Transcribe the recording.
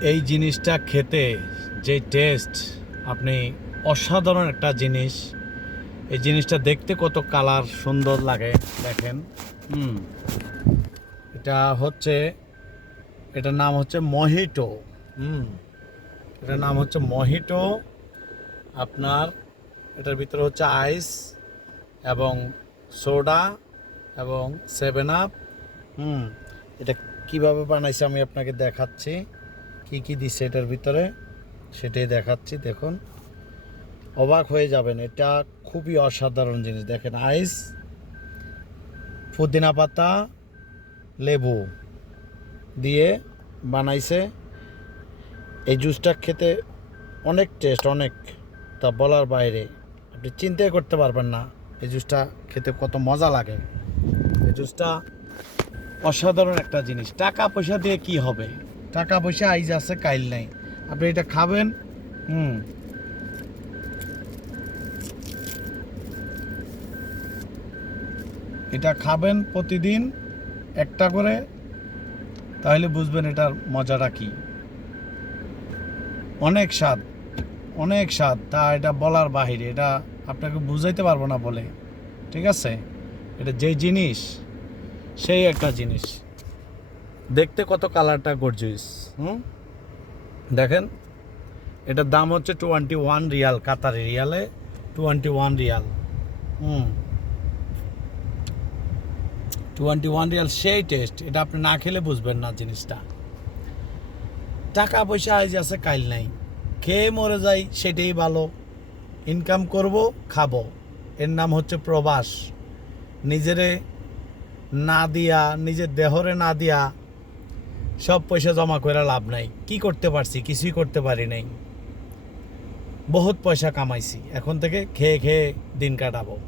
এই জিনিসটা খেতে যে টেস্ট আপনি অসাধারণ একটা জিনিস। এই জিনিসটা দেখতে কত কালার সুন্দর লাগে, দেখেন। হুম। এটা হচ্ছে, এটার নাম হচ্ছে মহিটো হুম। এটার নাম হচ্ছে মহিটো আপনার এটার ভিতরে হচ্ছে আইস এবং সোডা এবং সেভেন আপ হুম। এটা কীভাবে বানাইছে আমি আপনাকে দেখাচ্ছি। কি কি দিচ্ছে এটার ভিতরে, সেটাই দেখাচ্ছি, দেখুন। অবাক হয়ে যাবেন, এটা খুবই অসাধারণ জিনিস। দেখেন, আইস, পুদিনা পাতা, লেবু দিয়ে বানাইছে। এই জুসটা খেতে অনেক টেস্ট, অনেক, তা বলার বাইরে। আপনি চিন্তাই করতে পারবেন না, এই জুসটা খেতে কত মজা লাগে। এই জুসটা অসাধারণ একটা জিনিস। টাকা পয়সা দিয়ে কি হবে? টাকা পয়সা আইজ আছে, কাইল নাই। আপনি এটা খাবেন, হুম। এটা খাবেন প্রতিদিন একটা করে, তাহলে বুঝবেন এটার মজাটা কি। অনেক স্বাদ অনেক স্বাদ, তা এটা বলার বাহিরে, এটা আপনাকে বুঝাইতে পারব না বলে, ঠিক আছে? এটা যে জিনিস, সেই একটা জিনিস। দেখতে কত কালারটা গর্জিয়াস হুম? দেখেন এটার দাম হচ্ছে টোয়েন্টি ওয়ান রিয়াল কাতারি রিয়ালে টোয়েন্টি ওয়ান রিয়াল। হুম। টোয়েন্টি ওয়ান রিয়াল সেই টেস্ট এটা আপনি না খেলে বুঝবেন না জিনিসটা। টাকা পয়সা আজ আছে কাইল নাই। খেয়ে মরে যাই সেটাই ভালো। ইনকাম করব খাব। এর নাম হচ্ছে প্রবাস। নিজেরে না দিয়া নিজের দেহরে না দিয়া সব পয়সা জমা করে লাভ নাই। কি করতে পারছি? কিছুই করতে পারি নাই। বহুত পয়সা কামাইছি। এখন থেকে খেয়ে খেয়ে দিন কাটাবো।